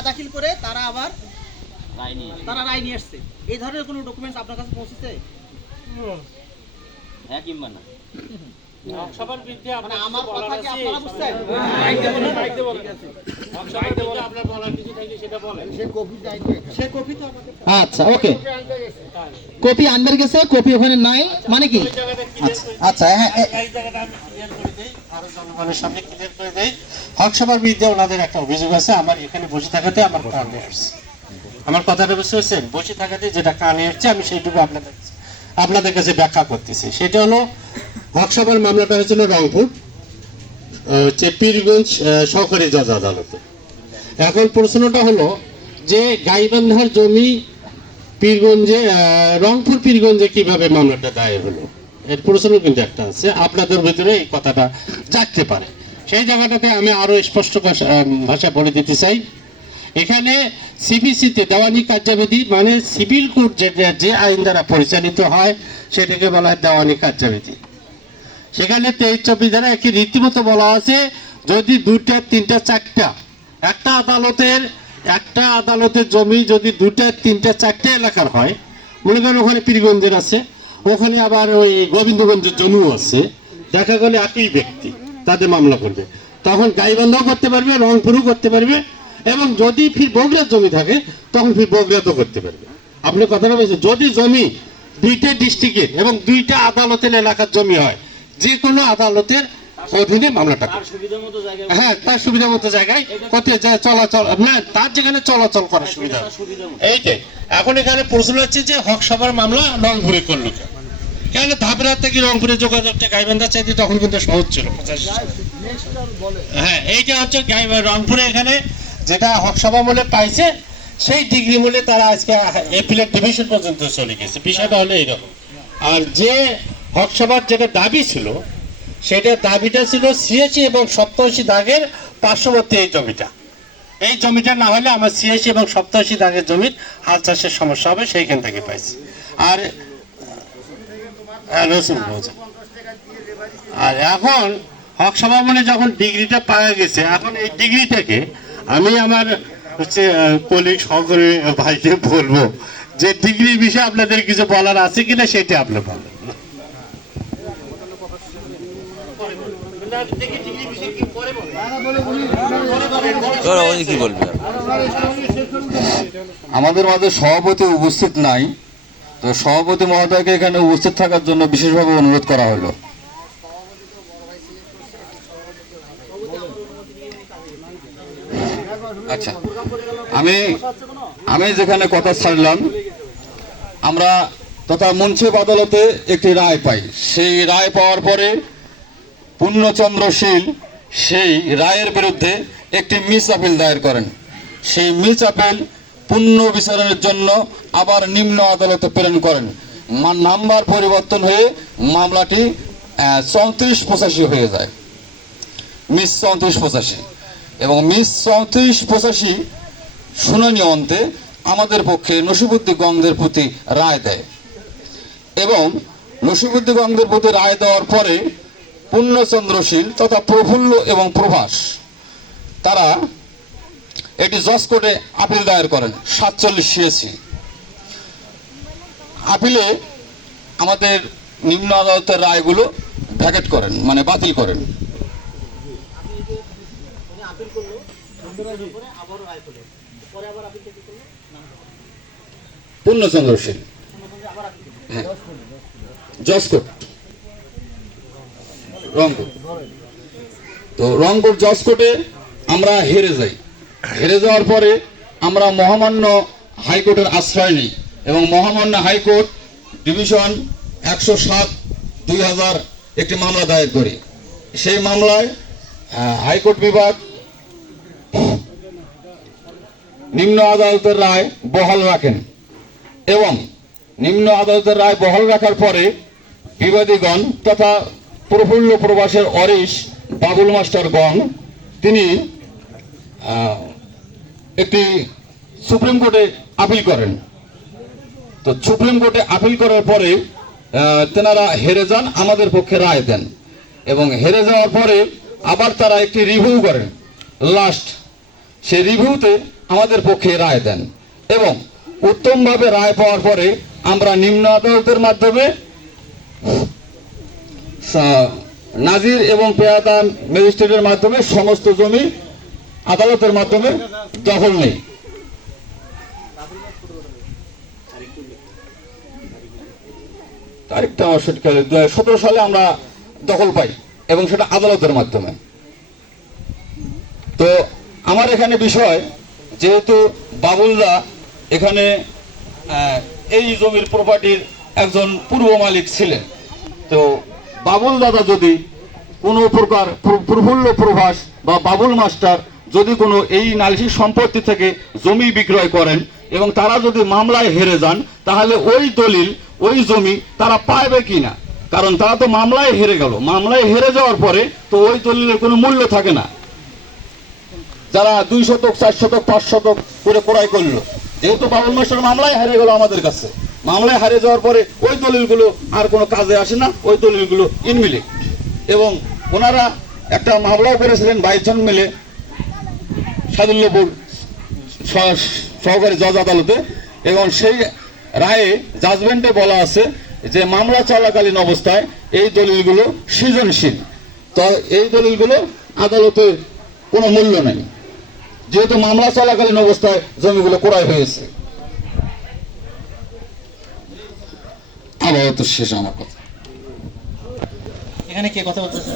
মামলা দাখিল করে তারা আবার তারা রায় নিয়ে আসছে এই ধরনের কোনো ডকুমেন্টস আপনার কাছে পৌঁছেছে? হ্যাঁ কিংবা না? বিরুদ্ধে মানে আমার কথা কি আপনারা বুঝছেন? আপনার বলার কিছু থাকলে সেটা বলেন। সে কপি তো আচ্ছা ওকে। কপি আন্ডার গেছে কপি ওখানে নাই মানে কি? করে আচ্ছা হ্যাঁ এই জায়গাটা আমি ক্লিয়ার করে দেই আরও জনগণের সামনে ক্লিয়ার করে দেই। হক সভার বিরুদ্ধে ওনাদের একটা অভিযোগ আছে, আমার এখানে বসে থাকাতে আমার কানে আসছে আমার কথাটা বুঝতে পারছেন? বসে থাকাতে যেটা কানে আসছে আমি সেইটুকু আপনাদের আপনাদের কাছে ব্যাখ্যা করতেছি। সেটা হলো, হক সভার মামলাটা হয়েছিল রংপুর হচ্ছে পীরগঞ্জ সহকারী জজ আদালতে। এখন প্রশ্নটা হলো যে গাইবান্ধার জমি পীরগঞ্জে রংপুর পীরগঞ্জে কীভাবে মামলাটা দায়ের হলো? এর প্রশ্ন কিন্তু একটা আছে। আপনাদের ভিতরে এই কথাটা জাগতে পারে। সেই জায়গাটাতে আমি আরও স্পষ্ট ভাষা- বলে দিতে চাই। এখানে সিবিসিতে দেওয়ানি কার্যাবিধি মানে সিভিল কোর্ট যে যে আইন দ্বারা পরিচালিত হয়, সেটাকে বলা হয় দেওয়ানি কার্যাবিধি। সেখানে তেইশ চব্বিশ ধারা একটি রীতিমতো বলা আছে, যদি দুটা তিনটা, চারটা। একটা আদালতের একটা আদালতের জমি যদি দুইটা, তিনটা, চারটা এলাকার হয়, মনে করেন ওখানে পীরগঞ্জের আছে, ওখানে আবার ওই গোবিন্দগঞ্জের জমিও আছে, দেখা গেলে একই ব্যক্তি। তাদের মামলা করবে। তখন গাইবান্ধাও করতে পারবে রংপুরও করতে পারবে এবং যদি ফির বগুড়ার জমি থাকে তখন ফির বগুড়াতেও করতে পারবে। আপনি কথাটা বলছেন যদি জমি দুইটা ডিস্ট্রিক্টে এবং দুইটা আদালতের এলাকার জমি হয় যে কোনো আদালতের অধীনে মামলাটা হ্যাঁ তার সুবিধা মতো জায়গায় কোথায় চলাচল না তার যেখানে চলাচল করার সুবিধা এইটাই। এখন এখানে প্রশ্ন হচ্ছে যে হক সভার মামলা রংপুরে করল কেন ধাপরা থেকে রংপুরে যোগাযোগটা গাইবান্ধা চাইতে তখন কিন্তু সহজ ছিল হ্যাঁ এইটা হচ্ছে রংপুরে এখানে যেটা হক সভা মূল্যে পাইছে, সেই ডিগ্রি মূলে তারা আজকে এপিলেট ডিভিশন পর্যন্ত চলে গেছে। বিষয়টা হলো এইরকম। আর যে হক সভার যেটা দাবি ছিল, সেটা দাবিটা ছিল ছিয়াশি এবং সপ্তাশি দাগের পার্শ্ববর্তী এই জমিটা। এই জমিটা না হলে আমার ছিয়াশি এবং সপ্তাশি দাগের জমির হাল চাষের সমস্যা হবে, সেইখান থেকে পাইছি। আর রসুন রসুন। আর এখন হক সভামণি যখন ডিগ্রিটা পাওয়া গেছে এখন এই ডিগ্রিটাকে আমি আমার হচ্ছে কলিগ সহকারী ভাইকে বলব যে ডিগ্রির বিষয়ে আপনাদের কিছু বলার আছে কিনা সেটা আপনি বলেন? আমাদের মাঝে সভাপতি উপস্থিত নাই তো সভাপতি মহোদয়কে এখানে উপস্থিত থাকার জন্য বিশেষভাবে অনুরোধ করা হলো। আচ্ছা আমি আমি যেখানে কথা ছাড়লাম, আমরা তথা মুন্সিফ আদালতে একটি রায় পাই। সেই রায় পাওয়ার পরে পূর্ণচন্দ্র শীল সেই রায়ের বিরুদ্ধে একটি মিস আপিল দায়ের করেন। সেই মিস আপিল পুণ্য বিচারণের জন্য আবার নিম্ন আদালতে প্রেরণ করেন। নাম্বার পরিবর্তন হয়ে মামলাটি চৌত্রিশ পঁচাশি হয়ে যায়। মিস চৌত্রিশ পঁচাশি। এবং মিস চৌত্রিশ পঁচাশি শুনানি অন্তে আমাদের পক্ষে নসিবুদ্দি গঙ্গের প্রতি রায় দেয়। এবং নসিবুদ্দি গঙ্গের প্রতি রায় দেওয়ার পরে পূর্ণচন্দ্রশীল তথা প্রফুল্ল এবং প্রভাস, তারা এটি জজ কোর্টে আপিল দায়ের করেন, সাতচল্লিশ সিএসি আপিলে আমাদের নিম্ন আদালতের রায়গুলো ভ্যাকেট করেন মানে বাতিল করেন। উনি আপিল করল আপিলের উপরে আবারও রায় পেল পরে আবার আপিলটা কি করল পূর্ণচন্দ্রশীল আবার আপিল করল হ্যাঁ। জজ কোর্ট। রংপুর। তো রংপুর কোর্টে আমরা হেরে যাই। হেরে যাওয়ার পরে আমরা মহামান্য হাইকোর্টের আশ্রয় নিই এবং মহামান্য হাইকোর্ট ডিভিশন একশো সাত দুই হাজার একটি মামলা দায়ের করি। সেই মামলায় হাইকোর্ট বিভাগ নিম্ন আদালতের রায় বহাল রাখেন এবং নিম্ন আদালতের রায় বহাল রাখার পরে বিবাদীগণ তথা প্রফুল্ল প্রবাসের অরিশ বাবুল মাস্টারগণ তিনি একটি সুপ্রিম কোর্টে আপিল করেন। তো সুপ্রিম কোর্টে আপিল করার পরে তেনারা হেরে যান, আমাদের পক্ষে রায় দেন। এবং হেরে যাওয়ার পরে আবার তারা একটি রিভিউ করেন। লাস্ট সেই রিভিউতে আমাদের পক্ষে রায় দেন। এবং উত্তমভাবে রায় পাওয়ার পরে আমরা নিম্ন আদালতের মাধ্যমে নাজির এবং পেয়াদান ম্যাজিস্ট্রেটের মাধ্যমে সমস্ত জমি আদালতের মাধ্যমে দখল নেই। তারিখটা আমার সঠিক সতেরো সালে আমরা দখল পাই এবং সেটা আদালতের মাধ্যমে। তো আমার এখানে বিষয়, যেহেতু বাবুলদা এখানে এই জমির প্রপার্টির একজন পূর্ব মালিক ছিলেন। তো বাবুল দাদা যদি কোনো প্রকার প্র- প্রফুল্ল প্রভাস বা বাবুল মাস্টার যদি কোনো এই নালিশি সম্পত্তি থেকে জমি বিক্রয় করেন এবং তারা যদি মামলায় হেরে যান, তাহলে ওই দলিল, ওই জমি তারা পাবে কিনা? কারণ তারা তো মামলায় হেরে গেল। মামলায় হেরে যাওয়ার পরে তো ওই দলিলের কোনো মূল্য থাকে না। যারা দুই শতক, চার শতক, পাঁচ শতক করে ক্রয় করল, যেহেতু বাবুল মাস্টার মামলায় হারিয়ে গেল আমাদের কাছে। মামলায় হারিয়ে যাওয়ার পরে ওই দলিলগুলো আর কোনো কাজে আসে না, ওই দলিলগুলো ইনমিলে। এবং ওনারা একটা মামলাও করেছিলেন, বাইশ জন মিলে সাদুল্যপুর সহকারী জজ আদালতে এবং সেই রায়ে জাজমেন্টে বলা আছে যে মামলা চলাকালীন অবস্থায় এই দলিলগুলো সৃজনশীল। তো এই দলিলগুলো আদালতে কোনো মূল্য নেই। যেহেতু মামলা চলাকালীন অবস্থায় জমিগুলো ক্রয় হয়েছে। আপাতত শেষ আমার কথা। এখানে কে কথা বলতেছে